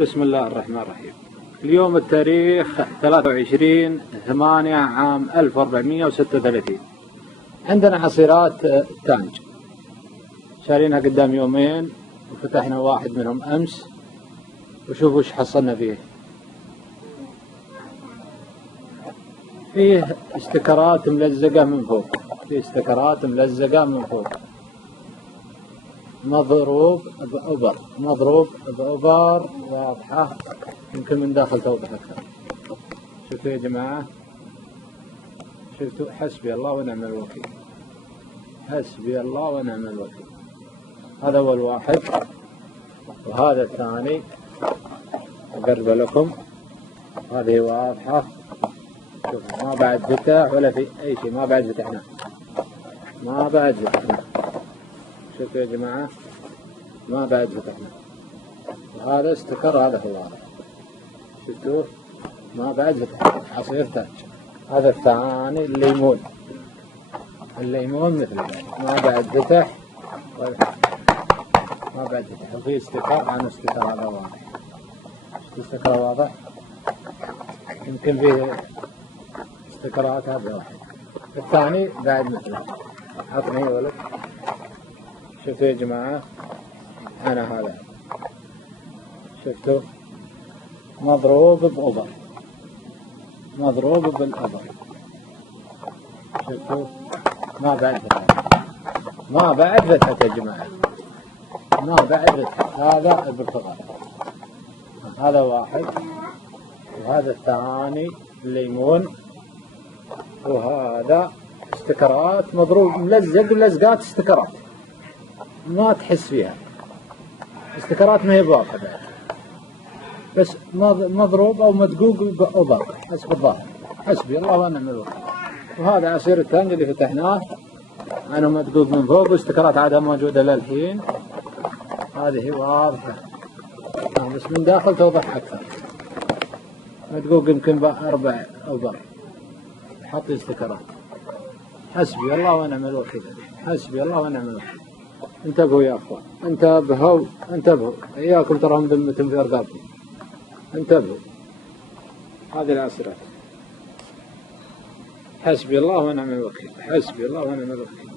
بسم الله الرحمن الرحيم. اليوم التاريخ 23/8/1436. عندنا عصيرات تانج شارينها قدام يومين وفتحنا واحد منهم أمس، وشوفوا ايش حصلنا فيه. فيه استكرات ملزقة من فوق، فيه استكرات ملزقة من فوق، مضروب بأوبر، مضروب بأوبر واضحة، يمكن من داخل توضح أكثر. شوفوا يا جماعة، شفتوا؟ حسبي الله ونعم الوكيل، حسبي الله ونعم الوكيل. هذا أول واحد، وهذا الثاني أقرب لكم. هذه واضحة، شوفوا ما بعد فتح ولا في أي شيء، ما بعد فتحنا، ما بعد فتحنا. شوفوا يا جماعة، ما بعد فتحنا. وهذا استكر، هذا هو واضح، شفتوه؟ ما بعد فتح، عصير تاج. هذا الثاني الليمون، الليمون مثل ما بعد فتح، ما بعد فتح. وفي استكر عن استكر، هذا واضح، استكر واضح. يمكن فيه استكرات، هذا واحد. الثاني بعد مثله. عطني يا ولد. شفتوا يا جماعة؟ أنا هذا شفتوا؟ مضروب بأوبر، مضروب بالأوبر. شفتوا؟ ما بعد فتح، ما بعد فتح يا جماعة، ما بعد فتح. هذا البرتقال، هذا واحد، وهذا الثاني الليمون، وهذا استكرات مضروب ملزق لزقات استكرات ما تحس فيها، استكرات ما هي بواقع بعد، بس مضروب أو مدقوق بأوبر حسب الظاهر. حسبي الله ونعم الوكيل. وهذا عصير التانج اللي فتحناه، أنه مدقوق من فوق واستكرات عادها موجودة للحين. هذه واضحة، بس من داخل توضح أكثر. مدقوق يمكن ب4 أوبر، حط استكرات. حسبي الله ونعم الوكيل، حسبي الله ونعم الوكيل. انتبهوا يا أخوان، انتبهوا، انتبهوا، إياكم تراهم ذمتهم في أرقابكم، انتبهوا. هذه العصيرات. حسبي الله ونعم الوكيل، حسبي الله ونعم الوكيل.